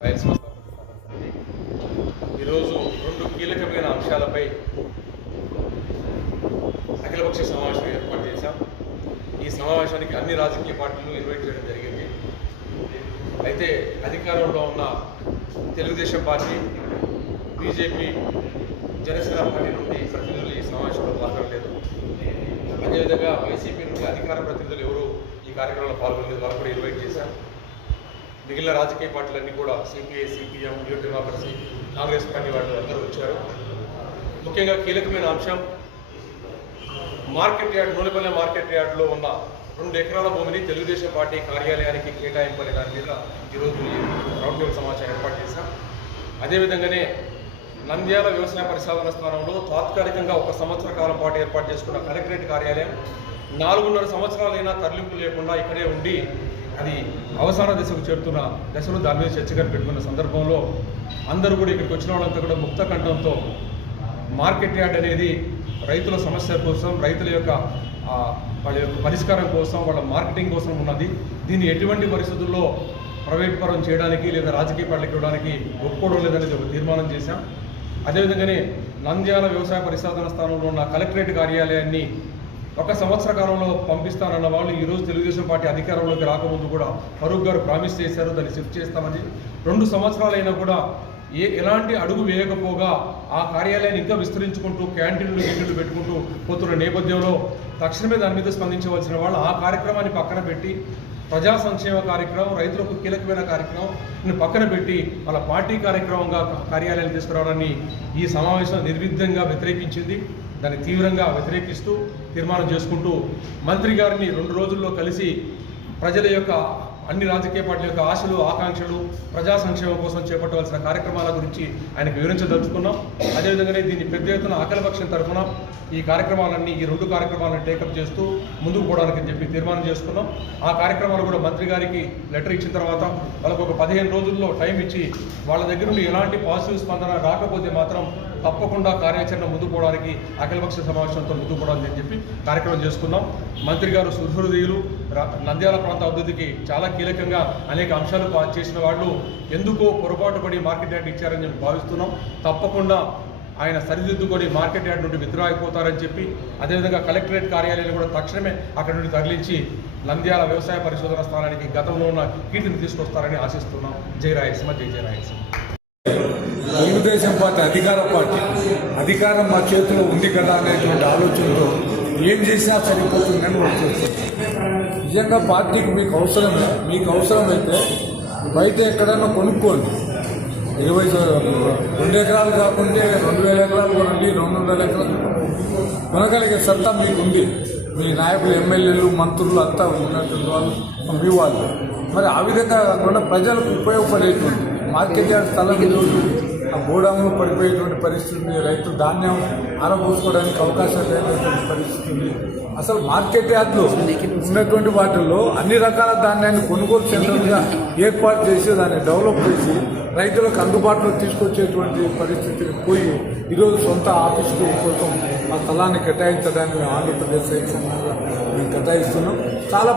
ఈరోజు రెండు కీలకమైన అంశాలపై అఖిలపక్ష సమావేశం ఏర్పాటు చేశాం. ఈ సమావేశానికి అన్ని రాజకీయ పార్టీలు ఇన్వైట్ చేయడం జరిగింది. అయితే అధికారంలో ఉన్న Telugu Desam party, BJP, Janasena party నుండి ప్రతినిధులు ఈ సమావేశంలో పాల్గొనలేదు. అదేవిధంగా వైసీపీ నుండి అధికార ప్రతినిధులు ఎవరు ఈ కార్యక్రమంలో పాల్గొనలేదు. వాళ్ళు కూడా ఇన్వైట్ చేశాం. మిగిలిన రాజకీయ పార్టీలన్నీ కూడా CPI, CPM, new democracy, Congress party వాళ్ళు అందరూ వచ్చారు. ముఖ్యంగా కీలకమైన అంశం మార్కెట్ యార్డ్, నూనెపల్లె మార్కెట్ యార్డ్లో ఉన్న 2 ఎకరాల భూమిని తెలుగుదేశం పార్టీ కార్యాలయానికి కేటాయింపు అనే దాని మీద ఈరోజు రౌండ్ టేబుల్ సమాచారం ఏర్పాటు చేశాం. అదేవిధంగానే నంద్యాల వ్యవసాయ పరిశోధన స్థానంలో తాత్కాలికంగా 1 సంవత్సర కాలం పాటు ఏర్పాటు చేసుకున్న కలెక్టరేట్ కార్యాలయం 4.5 సంవత్సరాలైనా తరలింపు లేకుండా ఇక్కడే ఉండి అది అవసాన దశకు చేరుతున్న దశలో దాని మీద చర్చగా పెట్టుకున్న సందర్భంలో అందరూ కూడా ఇక్కడికి వచ్చిన వాళ్ళంతా కూడా ముక్త కంఠంతో మార్కెట్ యార్డ్ అనేది రైతుల సమస్య కోసం, రైతుల యొక్క వాళ్ళ యొక్క పరిష్కారం కోసం, వాళ్ళ మార్కెటింగ్ కోసం ఉన్నది. దీన్ని ఎటువంటి పరిస్థితుల్లో ప్రైవేట్ పరం చేయడానికి లేదా రాజకీయ పార్టీలకు ఇవ్వడానికి ఒప్పుకోవడం లేదనేది ఒక తీర్మానం చేశాం. అదేవిధంగానే నంద్యాల వ్యవసాయ పరిశోధన స్థానంలో ఉన్న కలెక్టరేట్ కార్యాలయాన్ని 1 సంవత్సర కాలంలో పంపిస్తానన్న వాళ్ళు ఈరోజు తెలుగుదేశం పార్టీ అధికారంలోకి రాకముందు కూడా ఫరూక్ గారు ప్రామిస్ చేశారు, దాన్ని షిఫ్ట్ చేస్తామని. 2 సంవత్సరాలైనా కూడా ఎలాంటి అడుగు వేయకపోగా ఆ కార్యాలయాన్ని ఇంకా విస్తరించుకుంటూ క్యాంటీన్లు గిడ్లు పెట్టుకుంటూ పోతున్న నేపథ్యంలో తక్షణమే దాని మీద స్పందించవలసిన వాళ్ళు ఆ కార్యక్రమాన్ని పక్కన పెట్టి ప్రజా సంక్షేమ కార్యక్రమం, రైతులకు కీలకమైన కార్యక్రమం పక్కన పెట్టి వాళ్ళ పార్టీ కార్యక్రమంగా కార్యాలయాన్ని తీసుకురావడాన్ని ఈ సమావేశం నిర్విఘ్నంగా వ్యతిరేకించింది. దాన్ని తీవ్రంగా వ్యతిరేకిస్తూ తీర్మానం చేసుకుంటూ మంత్రి గారిని 2 రోజుల్లో కలిసి ప్రజల యొక్క అన్ని రాజకీయ పార్టీల యొక్క ఆశలు, ఆకాంక్షలు, ప్రజా సంక్షేమం కోసం చేపట్టవలసిన కార్యక్రమాల గురించి ఆయనకు వివరించదలుచుకున్నాం. అదేవిధంగానే దీన్ని పెద్ద ఎత్తున అఖిలపక్షం తరఫున ఈ కార్యక్రమాలన్నీ, ఈ 2 కార్యక్రమాలను టేకప్ చేస్తూ ముందుకు పోవడానికి చెప్పి తీర్మానం చేసుకున్నాం. ఆ కార్యక్రమాలు కూడా మంత్రి గారికి లెటర్ ఇచ్చిన తర్వాత వాళ్ళకు ఒక 15 రోజుల్లో టైం ఇచ్చి వాళ్ళ దగ్గర నుండి ఎలాంటి పాజిటివ్ స్పందన రాకపోతే మాత్రం తప్పకుండా కార్యాచరణ ముందుకు పోవడానికి అఖిలపక్ష సమావేశంతో ముందుకు పోవడానికి అని చెప్పి కార్యక్రమం చేసుకున్నాం. మంత్రి గారు సుహృదయులు, నంద్యాల ప్రాంత అభివృద్ధికి చాలా కీలకంగా అనేక అంశాలు చేసిన వాళ్ళు ఎందుకో పొరపాటు పడి మార్కెట్ యార్డ్ ఇచ్చారని చెప్పి భావిస్తున్నాం. తప్పకుండా ఆయన సరిదిద్దుకొని మార్కెట్ యార్డ్ నుండి విత్డ్రా అయిపోతారని చెప్పి, అదేవిధంగా కలెక్టరేట్ కార్యాలయాన్ని కూడా తక్షణమే అక్కడి నుండి తరలించి నంద్యాల వ్యవసాయ పరిశోధన స్థానానికి గతంలో ఉన్న కీర్తిని తీసుకొస్తారని ఆశిస్తున్నాం. జై రాయలసీమ, జై జై రాయలసీమ. తెలుగుదేశం పార్టీ అధికారం మా చేతిలో ఉంది కదా అనేటువంటి ఆలోచనతో ఏం చేసినా సరిపోతుందని వచ్చేస్తుంది. నిజంగా పార్టీకి మీకు అవసరమైతే బయట ఎక్కడన్నా కొనుక్కోండి. 2 ఎకరాలు కాకుండా 2000 ఎకరాలు కొనండి, 200 ఎకరాలు కొనగలిగే సత్తా మీకు ఉంది. మీ నాయకులు, ఎమ్మెల్యేలు, మంత్రులు అంతా ఉన్నటువంటి వాళ్ళు, మీ వాళ్ళు. మరి ఆ విధంగా కాకుండా ప్రజలకు ఉపయోగపడేటువంటి మార్కెట్ యార్డ్ స్థలం ఈరోజు ఆ గోడాములు పడిపోయేటువంటి పరిస్థితి ఉంది. రైతు ధాన్యం ఆరబోసుకోవడానికి అవకాశం లేనటువంటి పరిస్థితి ఉంది. అసలు మార్కెట్ యార్డ్లో ఉన్నటువంటి వాటిల్లో అన్ని రకాల ధాన్యాన్ని కొనుగోలు సెంటర్గా ఏర్పాటు చేసి దాన్ని డెవలప్ చేసి రైతులకు అందుబాటులో తీసుకొచ్చేటువంటి పరిస్థితికి పోయి ఈరోజు సొంత ఆఫీసు కోసం ఆ స్థలాన్ని కేటాయించడానికి ఆంధ్రప్రదేశ్ రైతు సంఘంగా మేము కేటాయిస్తున్నాం. చాలా